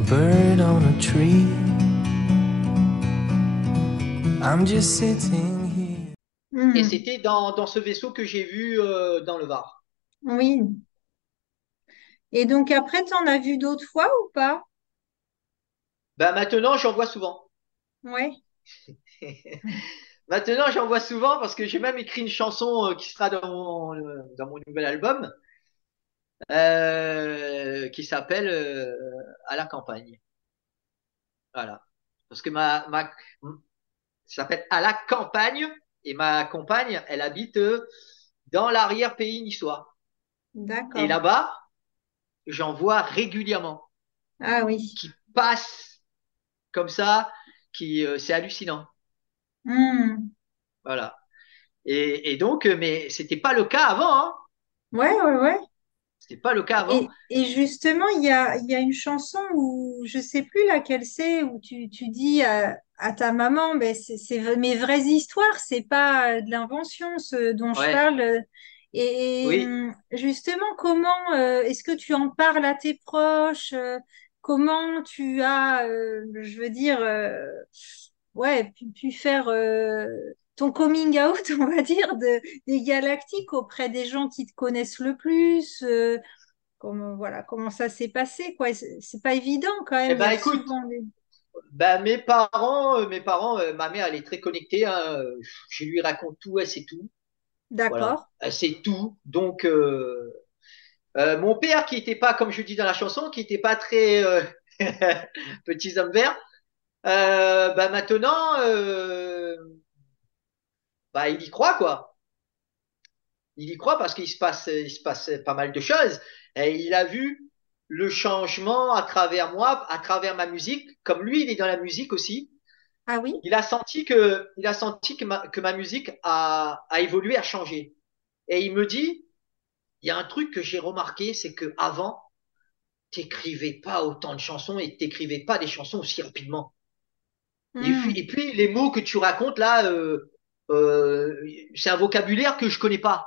a bird on a tree. I'm just sitting here. Et Hmm. c'était dans ce vaisseau que j'ai vu dans le Var. Oui. Et donc après, tu en as vu d'autres fois ou pas? Ben maintenant, j'en vois souvent. Ouais. Maintenant, j'en vois souvent parce que j'ai même écrit une chanson qui sera dans mon nouvel album qui s'appelle À la campagne. Voilà. Parce que ça s'appelle À la campagne et ma compagne, elle habite dans l'arrière-pays niçois. Et D'accord. là-bas, j'en vois régulièrement Ah oui. qui passent comme ça, c'est hallucinant. Hmm. Voilà. Et donc, mais c'était pas le cas avant, hein. Ouais, ouais, ouais. C'était pas le cas avant. Et justement, il y a une chanson où je sais plus laquelle c'est, où tu dis à ta maman, ben, c'est mes vraies histoires, c'est pas de l'invention ce dont je Ouais. parle. Oui. Justement, comment est-ce que tu en parles à tes proches? Comment tu as, je veux dire, ouais, pu faire ton coming out, on va dire, des galactiques auprès des gens qui te connaissent le plus? Voilà, comment ça s'est passé, quoi. C'est pas évident quand Eh même. Il y ben, a écoute, souvent des. ben, mes parents, ma mère, elle est très connectée, hein. Je lui raconte tout, elle sait tout. D'accord. Voilà. Elle sait tout. Donc, mon père, qui était pas, comme je dis dans la chanson, qui était pas très petits hommes verts, ben maintenant, bah, il y croit, quoi. Il y croit parce il se passe pas mal de choses. Et il a vu le changement à travers moi, à travers ma musique. Comme lui, il est dans la musique aussi. Ah oui? Il a senti que ma musique a évolué, a changé. Et il me dit, il y a un truc que j'ai remarqué, c'est que avant, t'écrivais pas autant de chansons et t'écrivais pas des chansons aussi rapidement. Hmm. Et puis les mots que tu racontes là, euh, c'est un vocabulaire que je connais pas.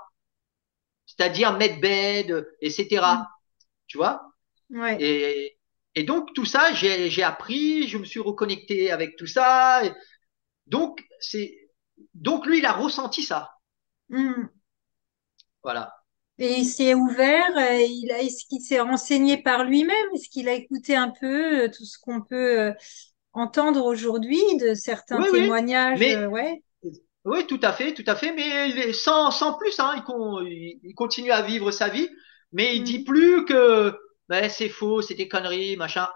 C'est-à-dire medbed, etc. Hmm. Tu vois? Ouais. Et, et donc tout ça, j'ai appris, je me suis reconnecté avec tout ça. Donc donc lui, il a ressenti ça. Hmm. Voilà. Et il s'est ouvert, est-ce qu'il s'est renseigné par lui-même? Est-ce qu'il a écouté un peu tout ce qu'on peut entendre aujourd'hui de certains Oui, oui. témoignages? Mais Ouais. oui, tout à fait. Mais sans plus, hein, il continue à vivre sa vie, mais il dit Hmm. plus que ben, c'est faux, c'est des conneries, machin.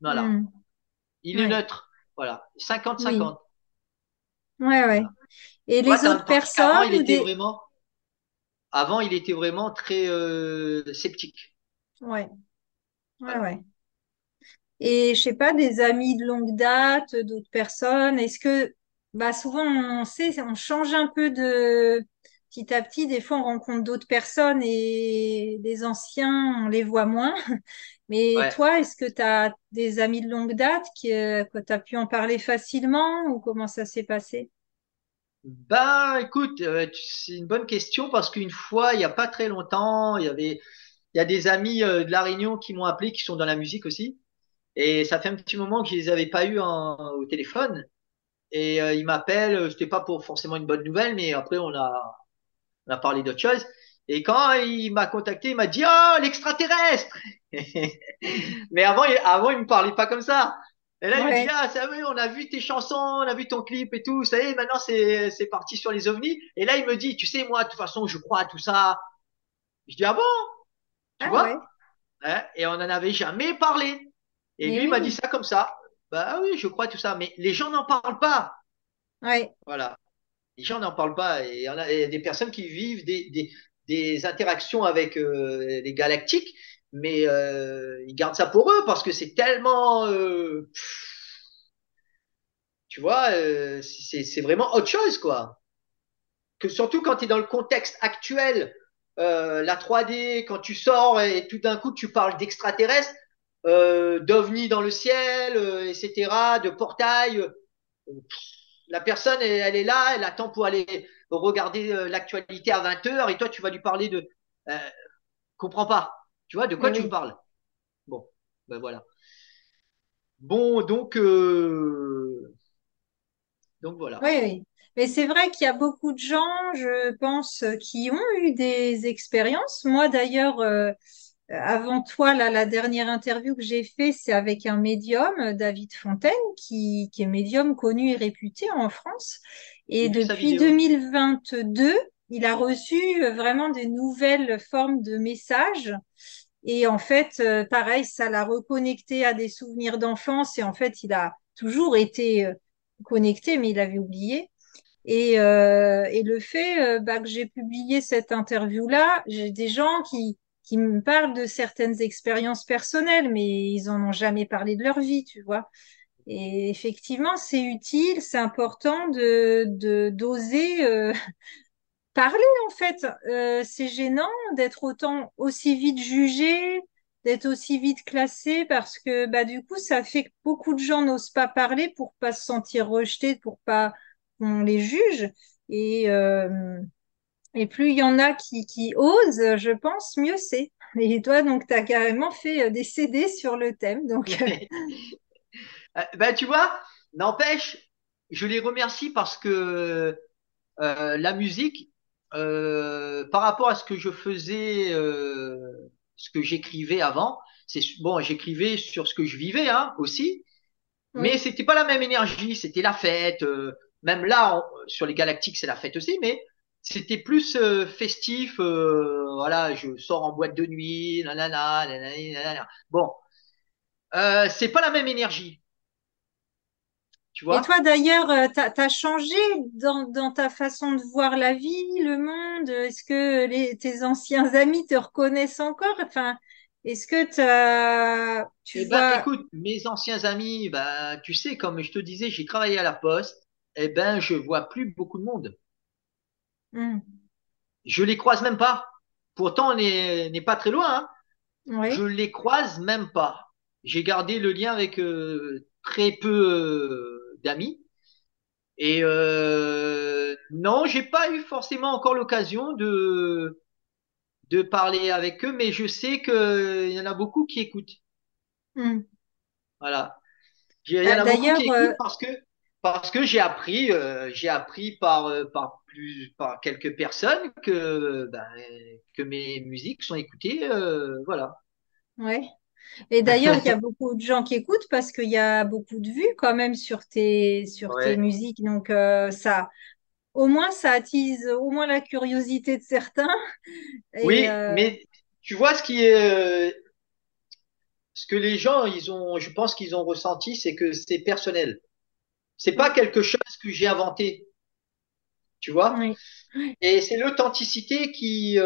Voilà. Hmm. Il est Ouais. neutre. Voilà. 50 Oui. 50. Ouais, ouais. Voilà. Et Tu vois, les autres tandis qu'avant, personnes ou des. avant, il était vraiment très sceptique. Ouais. Ouais, Voilà. ouais. Et je sais pas, des amis de longue date, d'autres personnes. Est-ce que, bah souvent on sait, on change un peu de petit à petit. Des fois on rencontre d'autres personnes et les anciens on les voit moins. Mais Ouais. toi, est-ce que tu as des amis de longue date que tu as pu en parler facilement ou comment ça s'est passé? Ben, écoute, c'est une bonne question parce qu'une fois, il n'y a pas très longtemps, il y a des amis de La Réunion qui m'ont appelé, qui sont dans la musique aussi. Et ça fait un petit moment que je les avais pas eu au téléphone. Et ils m'appellent, c'était pas pour forcément une bonne nouvelle, mais après on a parlé d'autre chose. Et quand il m'a contacté, il m'a dit, oh, l'extraterrestre! Mais avant, il me parlait pas comme ça. Et là, il me dit, Ouais. ah, ça oui, on a vu tes chansons, on a vu ton clip et tout. Ça y est, maintenant, c'est parti sur les ovnis. Et là, il me dit, tu sais, moi, de toute façon, je crois à tout ça. Je dis, ah bon? Tu Ah vois? ouais. Hein. Et on n'en avait jamais parlé. Et Et lui, il m'a dit oui. ça comme ça. Bah oui, je crois tout ça. Mais les gens n'en parlent pas. Ouais. Voilà. Les gens n'en parlent pas. Et il y a des personnes qui vivent des interactions avec les galactiques, mais ils gardent ça pour eux parce que c'est tellement, tu vois, c'est vraiment autre chose, quoi. Que surtout quand tu es dans le contexte actuel, la 3D, quand tu sors et tout d'un coup tu parles d'extraterrestres, d'ovnis dans le ciel, etc., de portails. La personne, elle est là, elle attend pour aller regarder l'actualité à 20 heures et toi, tu vas lui parler de. Euh, comprends pas. Tu vois, de quoi Et tu me oui. parles? Bon, ben voilà. Bon, donc voilà. Oui, oui. Mais c'est vrai qu'il y a beaucoup de gens, je pense, qui ont eu des expériences. Moi, d'ailleurs, avant toi, là, la dernière interview que j'ai fait, c'est avec un médium, David Fontaine, qui est médium connu et réputé en France. Et J'ai vu sa depuis vidéo. 2022, il a reçu vraiment des nouvelles formes de messages. Et en fait, pareil, ça l'a reconnecté à des souvenirs d'enfance. Et en fait, il a toujours été connecté, mais il avait oublié. Et le fait bah, que j'ai publié cette interview-là, j'ai des gens qui me parlent de certaines expériences personnelles, mais ils en ont jamais parlé de leur vie, tu vois. Et effectivement, c'est utile, c'est important d'oser parler, en fait. C'est gênant d'être autant aussi vite jugé, d'être aussi vite classé, parce que bah, du coup, ça fait que beaucoup de gens n'osent pas parler pour pas se sentir rejetés, pour pas qu'on les juge. Et, euh, et plus il y en a qui osent, je pense, mieux c'est. Et toi, donc, tu as carrément fait des CD sur le thème. Donc, Ben, tu vois, n'empêche, je les remercie parce que la musique, par rapport à ce que je faisais, ce que j'écrivais avant, c'est bon, j'écrivais sur ce que je vivais hein, aussi, mais oui. c'était pas la même énergie, c'était la fête. Même là, sur les Galactiques, c'est la fête aussi, mais c'était plus festif. Voilà, je sors en boîte de nuit, nanana, nanana, nanana. Bon, c'est pas la même énergie, tu Et vois. toi, d'ailleurs, t'as changé dans ta façon de voir la vie, le monde? Est-ce que tes anciens amis te reconnaissent encore? Enfin, est-ce que tu Eh ben, vois... écoute, mes anciens amis, ben, tu sais, comme je te disais, j'ai travaillé à la Poste. Eh ben, je vois plus beaucoup de monde. Hmm, Je les croise même pas. Pourtant, on n'est pas très loin, hein. Je oui, les croise même pas. J'ai gardé le lien avec très peu d'amis. Et non, j'ai pas eu forcément encore l'occasion de parler avec eux, mais je sais qu'il y en a beaucoup qui écoutent. hmm. Voilà. Il y en a beaucoup qui D'ailleurs, écoutent parce que j'ai appris par quelques personnes que mes musiques sont écoutées. Voilà. ouais. Et d'ailleurs, il y a beaucoup de gens qui écoutent parce qu'il y a beaucoup de vues quand même sur tes Ouais. musiques. Donc, au moins, ça attise au moins la curiosité de certains. Et Oui, mais tu vois ce que les gens je pense qu'ils ont ressenti, c'est que c'est personnel. C'est pas oui, quelque chose que j'ai inventé, tu vois. oui. Et c'est l'authenticité qui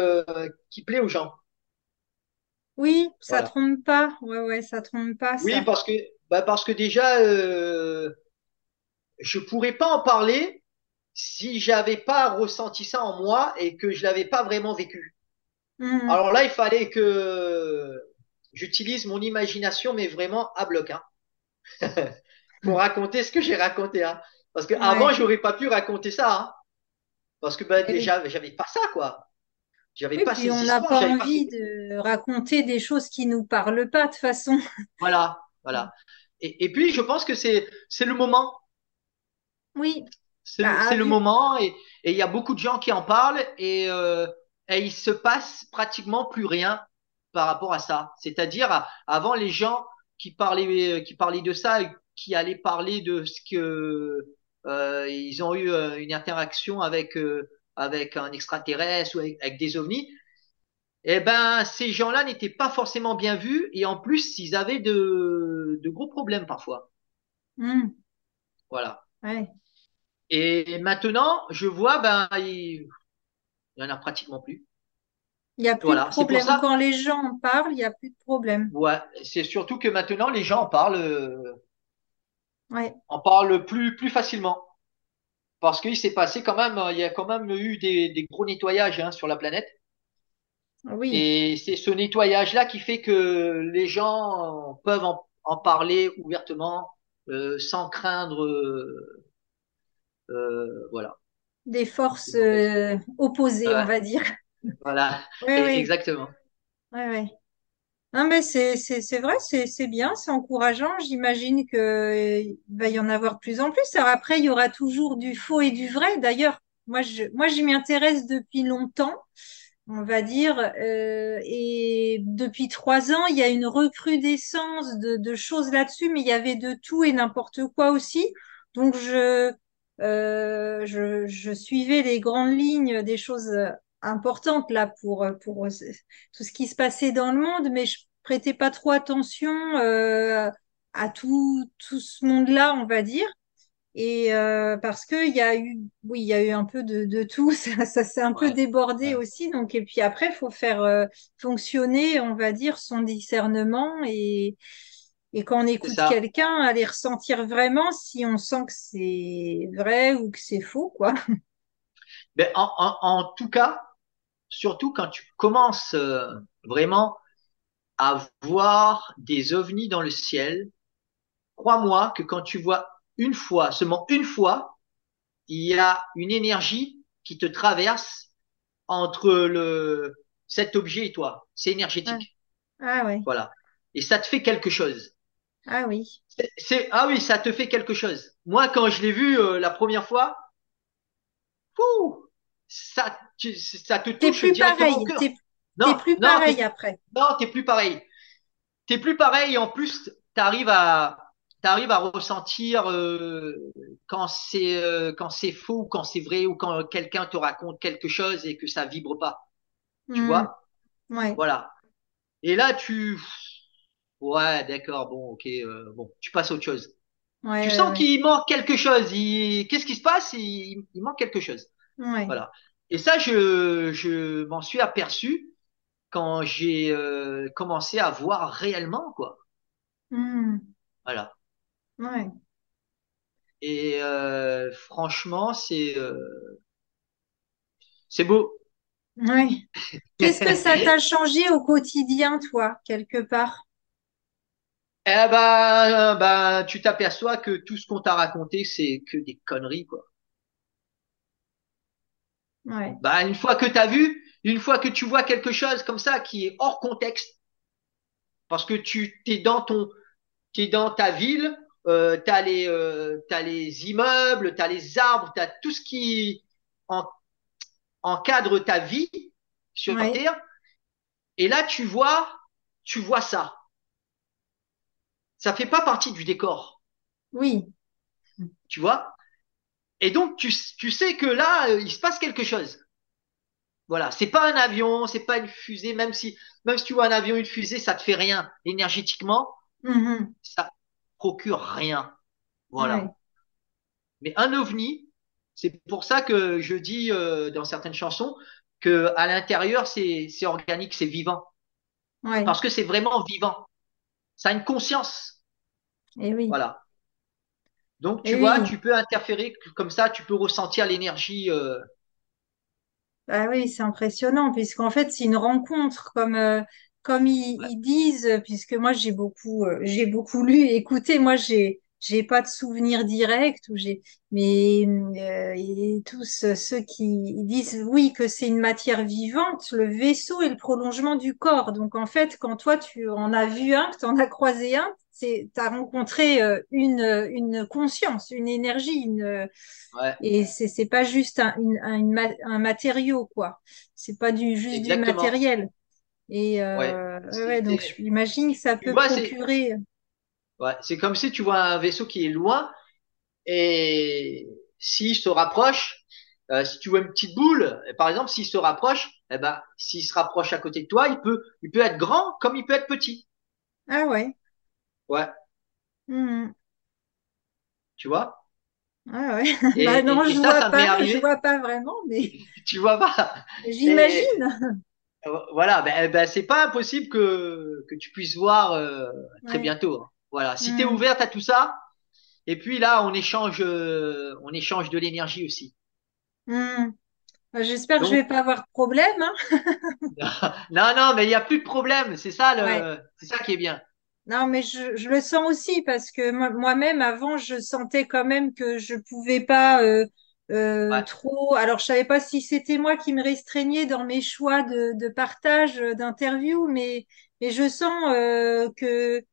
plaît aux gens. Oui, ça Voilà. trompe pas. Ouais, ouais, ça trompe pas, Oui, ça. parce que déjà, je pourrais pas en parler si j'avais pas ressenti ça en moi et que je l'avais pas vraiment vécu. Mhm. Alors là, il fallait que j'utilise mon imagination, mais vraiment à bloc, hein, pour raconter ce que j'ai raconté. Hein. Parce qu'avant, Ouais. j'aurais pas pu raconter ça. Hein. Parce que ben, Et oui. déjà, j'avais pas ça, quoi. J'avais Oui, pas puis on ces n'a histoires, pas j'avais pas ces... envie de raconter des choses qui nous parlent pas de toute façon. Voilà, voilà. Et puis, je pense que c'est le moment. Oui, bah, C'est le moment et il y a beaucoup de gens qui en parlent et il se passe pratiquement plus rien par rapport à ça. C'est-à-dire, avant, les gens qui parlaient de ça, qui allaient parler de ce que ils ont eu une interaction avec un extraterrestre ou avec des ovnis, eh ben, ces gens-là n'étaient pas forcément bien vus et en plus, ils avaient de gros problèmes parfois. hmm, Voilà. ouais. Et maintenant, je vois, il y en a pratiquement plus. Il n'y a plus de Voilà, c'est pour problème. ça. Quand les gens en parlent, il n'y a plus de problème. Ouais, c'est surtout que maintenant les gens Ouais. en parlent plus facilement. Parce qu'il s'est passé quand même, il y a quand même eu des gros nettoyages hein, sur la planète. Oui, Et c'est ce nettoyage-là qui fait que les gens peuvent en parler ouvertement sans craindre, voilà, des des forces mauvaises. opposées, on Ouais, va dire. voilà, Oui, oui, exactement. oui, oui. Non, mais c'est vrai, c'est bien, c'est encourageant. J'imagine qu'il va y en avoir de plus en plus. Alors après, il y aura toujours du faux et du vrai. D'ailleurs, moi, je m'y intéresse depuis longtemps, on va dire. Et depuis 3 ans, il y a une recrudescence de choses là-dessus, mais il y avait de tout et n'importe quoi aussi. Donc, je suivais les grandes lignes des choses importantes là pour tout ce qui se passait dans le monde, mais je prêtais pas trop attention à tout ce monde-là, on va dire. Et parce qu'il y a eu, oui, il y a eu un peu de tout, ça s'est un peu Ouais, débordé ouais, aussi. Donc, et puis après, il faut faire fonctionner, on va dire, son discernement. Et quand on c'est écoute ça. quelqu'un, aller ressentir vraiment si on sent que c'est vrai ou que c'est faux, quoi. Mais en tout cas, surtout quand tu commences vraiment à voir des ovnis dans le ciel, crois-moi que quand tu vois une fois, seulement une fois, il y a une énergie qui te traverse entre cet objet et toi. C'est Ah, énergétique. ah ouais, Voilà. Et ça te fait quelque chose. ah oui. Ah oui, ça te fait quelque chose. Moi, quand je l'ai vu la première fois, fou, ça te T'es touche plus directement au pareil, cœur. t'es Non, plus non, pareil après. t'es plus pareil. T'es plus pareil et en plus, t'arrives à ressentir quand c'est faux ou quand c'est vrai ou quand quelqu'un te raconte quelque chose et que ça vibre pas. Tu Hmm, vois? ouais, Voilà. Et là, ouais, d'accord, bon, ok, bon, tu passes à autre chose. Tu ouais, sens ouais, qu'il manque quelque chose. Qu'est-ce qui se passe? Il manque quelque chose. ouais. Ouais. Voilà. Et ça, je m'en suis aperçu quand j'ai commencé à voir réellement, quoi. Hmm, Voilà. ouais. Et franchement, c'est beau. Ouais. Qu'est-ce que ça t'a changé au quotidien, toi, quelque part? Eh ben, tu t'aperçois que tout ce qu'on t'a raconté, c'est que des conneries, quoi. Ouais. Bah, une fois que t'as vu, une fois que tu vois quelque chose comme ça qui est hors contexte, parce que tu t'es dans ta ville, t'as les immeubles, t'as les arbres, t'as tout ce qui en- encadre ta vie sur Ouais. Terre, et là tu vois ça. Ça fait pas partie du décor, Oui. tu vois. Et donc tu sais que là, il se passe quelque chose. Voilà, c'est pas un avion, c'est pas une fusée, même si tu vois un avion, une fusée, ça te fait rien énergétiquement, Mhm. ça procure rien. Ouais. Voilà. Mais un ovni, c'est pour ça que je dis dans certaines chansons que à l'intérieur c'est organique, c'est vivant, Ouais. parce que c'est vraiment vivant. Ça a une conscience. Et oui. Voilà. Donc Et tu vois, oui. tu peux interférer comme ça, tu peux ressentir l'énergie. Ah oui, c'est impressionnant, puisqu'en fait, c'est une rencontre, comme Ouais. ils disent, puisque moi, j'ai beaucoup lu et écouté. Moi, j'ai pas de souvenir direct, mais et tous ceux qui ils disent, oui, que c'est une matière vivante, le vaisseau est le prolongement du corps. Donc, en fait, quand toi, tu en as vu un, que tu en as croisé un, tu as rencontré une conscience, une énergie, Ouais, et c'est pas juste un matériau, quoi. C'est pas juste du exactement. matériel. Et Ouais. ouais, donc j'imagine que ça Tu peut vois, procurer. ouais, c'est comme si tu vois un vaisseau qui est loin et s'il se rapproche, si tu vois une petite boule, par exemple, s'il se rapproche, eh ben, s'il se rapproche à côté de toi, il peut être grand comme il peut être petit. Ah ouais. Ouais, Mhm. tu vois? Ah ouais. Bah non, Et ça, ça m'est je arrivé. vois pas vraiment, mais Tu vois pas? Et j'imagine. voilà, c'est pas impossible que tu puisses voir très Ouais. bientôt, hein. Voilà, si tu es Mhm. ouverte à tout ça, et puis là, on échange de l'énergie aussi. Mhm. Bah, j'espère que je vais Donc, pas avoir de problème, hein. non, non, mais il n'y a plus de problème. Ouais. C'est ça qui est bien. Non, mais je le sens aussi parce que moi-même, avant, je sentais quand même que je pouvais pas Ouais, trop. Alors, je savais pas si c'était moi qui me restreignais dans mes choix de partage, d'interview, Et je sens que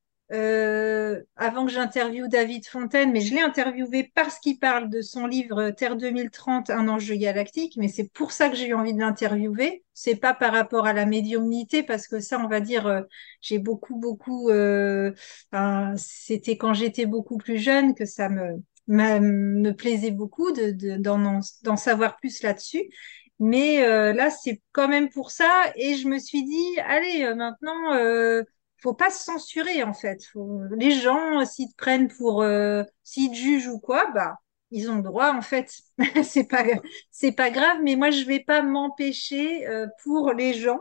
avant que j'interviewe David Fontaine, mais je l'ai interviewé parce qu'il parle de son livre Terre 2030, un enjeu galactique, mais c'est pour ça que j'ai eu envie de l'interviewer. C'est pas par rapport à la médiumnité, parce que ça, on va dire, j'ai beaucoup, enfin, c'était quand j'étais beaucoup plus jeune que ça me plaisait beaucoup d'en savoir plus là-dessus. Mais là, c'est quand même pour ça. Et je me suis dit, allez, maintenant, faut pas se censurer, en fait. Les gens, s'ils te prennent pour, s'ils te jugent ou quoi, bah, ils ont le droit, en fait. C'est pas grave, mais moi, je vais pas m'empêcher, pour les gens,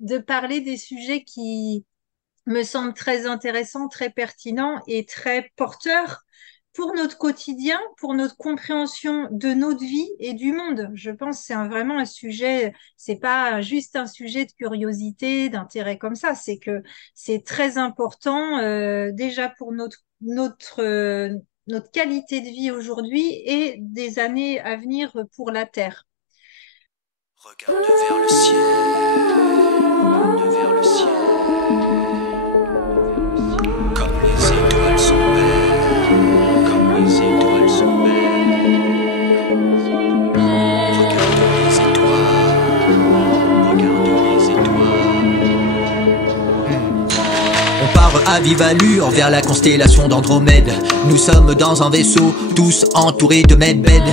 de parler des sujets qui me semblent très intéressants, très pertinents et très porteurs pour notre quotidien, pour notre compréhension de notre vie et du monde. Je pense que c'est vraiment un sujet, c'est pas juste un sujet de curiosité, d'intérêt comme ça, c'est que c'est très important déjà pour notre qualité de vie aujourd'hui et des années à venir pour la Terre. Regarde vers le ciel, regarde vers le ciel. Comme les étoiles sont belles, comme les étoiles sont belles. Regarde les étoiles, regarde les étoiles. On part à vive allure vers la constellation d'Andromède. Nous sommes dans un vaisseau, tous entourés de medbed.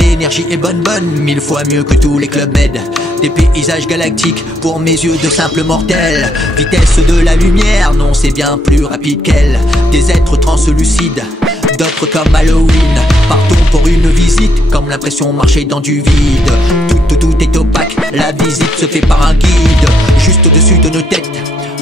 L'énergie est bonne, 1000 fois mieux que tous les clubs med. Des paysages galactiques pour mes yeux de simples mortels. Vitesse de la lumière, non c'est bien plus rapide qu'elle. Des êtres translucides, d'autres comme Halloween. Partons pour une visite, comme l'impression marcher dans du vide. Tout est opaque, la visite se fait par un guide. Juste au-dessus de nos têtes,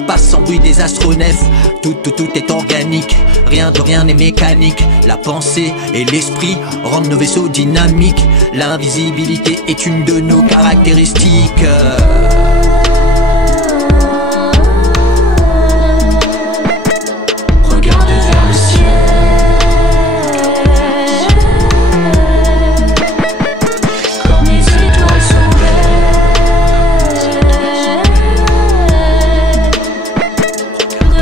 passe sans bruit des astronefs. Tout est organique, rien de rien n'est mécanique. La pensée et l'esprit rendent nos vaisseaux dynamiques. L'invisibilité est une de nos caractéristiques. Regarde vers le ciel, comme les étoiles sont belles.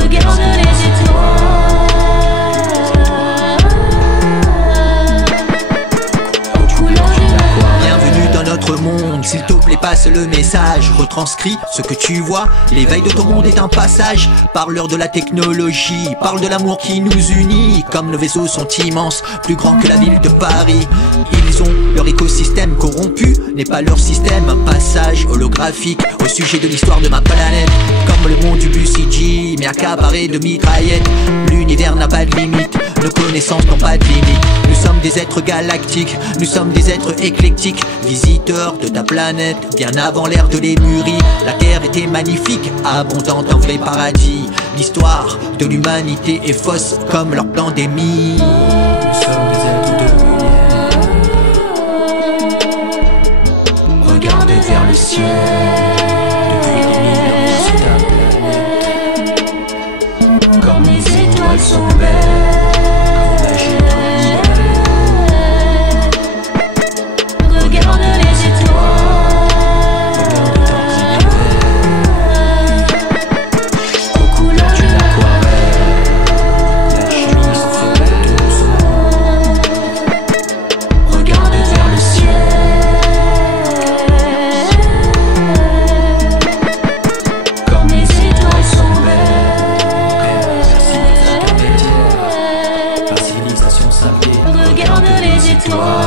Regarde les étoiles aux couleurs de la Bienvenue dans notre monde, s'il te plaît passe le message. Retranscris ce que tu vois, l'éveil de ton monde est un passage. Parle-leur de la technologie, parle de l'amour qui nous unit. Comme nos vaisseaux sont immenses, plus grands que la ville de Paris. Ils ont leur écosystème corrompu, n'est pas leur système. Un passage holographique au sujet de l'histoire de ma planète. Comme le monde du BCG, mais accaparé de mitraillettes. L'univers n'a pas de limite, nos connaissances n'ont pas de limite. Nous sommes des êtres galactiques, nous sommes des êtres éclectiques. Visiteurs de ta planète, bien avant l'ère de Lémurie. La terre était magnifique, abondante, un vrai paradis. L'histoire de l'humanité est fausse comme leur pandémie. Nous sommes des êtres de lumière. Regarde vers le ciel. Depuis des millions sur ta planète. Comme les étoiles sont belles. Regarde les étoiles aux couleurs d'une regarde vers le ciel, comme les étoiles sont belles. La civilisation s'appelle. Regarde les étoiles.